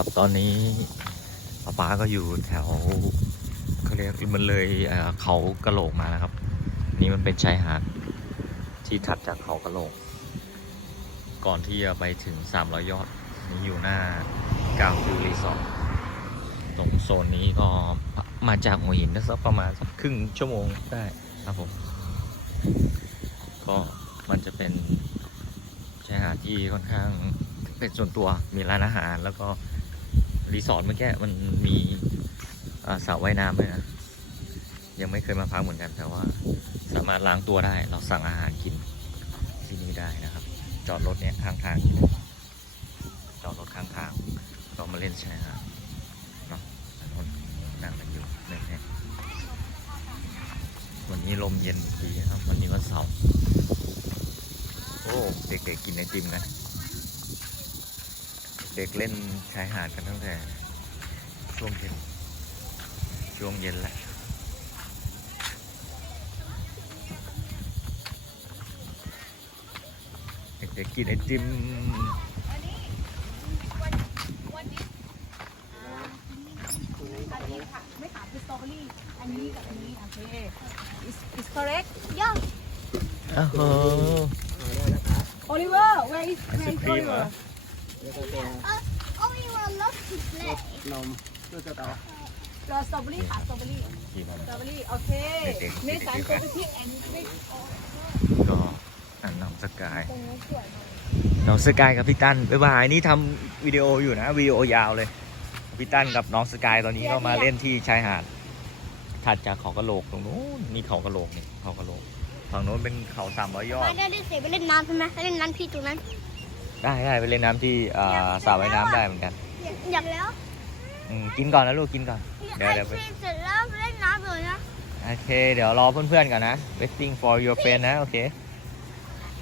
ครับ ตอนนี้ป๊าป๊าก็อยู่แถวเขาเรียกมันเลยเขากระโหลกมาแล้วครับ นี่มันเป็นชายหาดที่ถัดจากเขากระโหลก ก่อนที่จะไปถึง 300 ยอด นี่อยู่หน้ากาวฟิวรีสอร์ทตรงโซนนี้ก็มาจากหัวหินสักประมาณสักครึ่งชั่วโมงได้ครับผม ก็มันจะเป็นชายหาดที่ค่อนข้างเป็นส่วนตัวมีร้านอาหารแล้วก็ รีสอร์ทเมื่อกี้มันมีอ่าสระว่ายน้ำด้วยนะ ยังไม่เคยมาพักเหมือนกัน แต่ว่าสามารถล้างตัวได้ เราสั่งอาหารกินที่นี่ได้นะครับ จอดรถเนี่ยข้างทาง จอดรถข้างทางก็มาเล่นชายหาดเนาะคนนั่งกันอยู่เนี่ยวันนี้ลมเย็นดีครับ วันนี้วันเสาร์โอ้ เด็กๆกินไอติมกัน ด็กเล่นชายหาดกันตั้งแต่ช่วงเย็น ช่วงเย็นแหละเด็กๆกินไอติมอันนี้ค่ะไม่ถามคือสตรอเบอรี่ อันนี้กับอันนี้ โอเค is is correct yeah อ้าวโห Oliver where is ไอศ where is ค รีมเหรอ Oliver only one love to play. นมเพื่อจะต่อรอสตรอเบอรี่ค่ะสตรอเบอรี่กินอะไรสตรอเบอรี่โอเคเด็กๆเมสันเด็โกกๆไปที่แอนด์ไม่ก็อันน้องสกายน้องสกายกับพี่ตั้นบ๊ายบายนี่ทำวิดีโออยู่นะวิดีโอยาวเลยพี่ตั้นกับน้องสกายตอนนี้ก็มาเล่นที่ชายหาดถัดจากเขากระโหลกตรงนู้นนี่เขากระโหลกนี่เขากระโหลกฝั่งโน้นเป็นเขาสามร้อยยอด ไม่ได้ได้เสียไปเล่นน้ำใช่ไหมไปเล่นน้ำพี่ตรงนั้น ได้ได้ไปเล่นน้ำที่อ่าสระว่ายน้ำได้เหมือนกันอยากแล้วอืมกินก่อนนะลูกกินก่อน เดี๋ยวไอเดี๋ยวไป ซีเสร็จแล้วไปเล่นน้ำเลยนะ โอเค เดี๋ยวรอเพื่อนๆก่อนนะ waiting for your friend นะ โอเค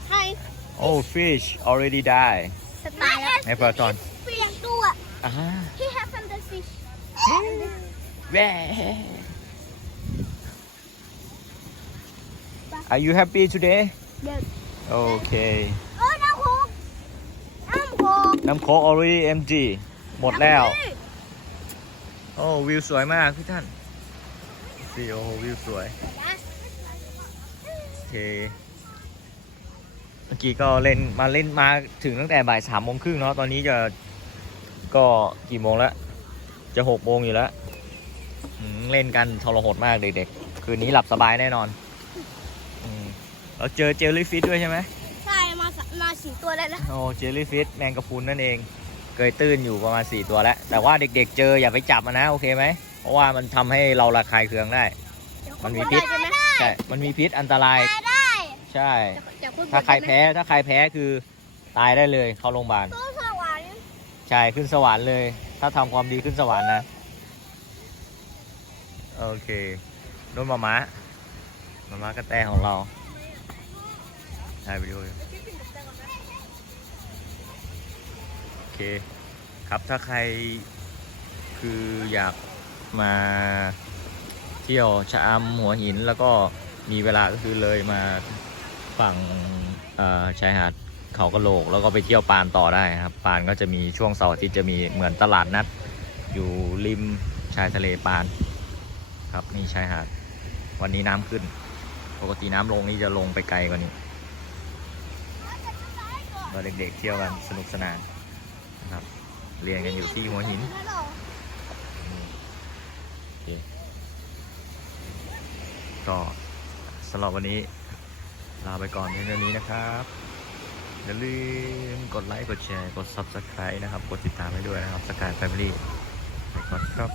ใช่ oh fish already die สไตล์แล้ว ให้ปลาตอนเปลี่ยนตัว อ่าที่ have some the fish แว่ Are you happy today เดี๋ยว โอเค เออน้ำโคกน้ น้ำโค้ก already empty หมดแล้ว โอ้วิวสวยมากพี่ท่านสิโอ้โหวิวสวย โอเค เมื่อกี้ก็เล่นมาเล่นมาถึงตั้งแต่บ่ายสามโมงครึ่งเนาะตอนนี้จะก็กี่โมงแล้ว จะหกโมงอยู่แล้วเล่นกันทรหดมากเด็กๆ คืนนี้หลับสบายแน่นอนอเราเจอเจลลี่ฟิชด้วยใช่ไหม สมาสี่ตัวได้แล้วโอ้เจลลี่ฟิชแมงกะพรุนนั่นเอง เคยตื้นอยู่ประมาณ4ตัวแล้ว แต่ว่าเด็กๆเจออย่าไปจับมันนะโอเคไหม เพราะว่ามันทำให้เราระคายเคืองได้ มันมีพิษ ใช่ไหมใช่มันมีพิษอันตราย ได้ใช่แต่คุณถ้าใครแพ้ถ้าใครแพ้คือตายได้เลยเข้าโรงพยาบาลตัวสวรรค์ใช่ขึ้นสวรรค์เลย ถ้าทำความดีขึ้นสวรรค์นะ โอเคนุ่นมามะมามะกระแตของเราถ่ายวิดีโออยู่โอ เคครับถ้าใครคืออยากมาเที่ยวชะอำหัวหินแล้วก็มีเวลาก็คือเลยมาฝั่งชายหาดเขากระโหลก แล้วก็ไปเที่ยวปานต่อได้ครับ ปานก็จะมีช่วงเสาร์อาทิตย์จะมีเหมือนตลาดนัด อยู่ริมชายทะเลปาน ครับนี่ชายหาด วันนี้น้ำขึ้น ปกติน้ำลงนี่จะลงไปไกลกว่านี้เด็กๆเที่ยวกันสนุกสนาน นะครับ เรียนกันอยู่ที่หัวหินก็สำหรับวันนี้ลาไปก่อนเพียงเท่านี้นะครับ อย่าลืมกดไลค์กดแชร์กด Subscribe นะครับ กดติดตามไว้ด้วยนะครับสกายแฟมิลี่ไปก่อนครับ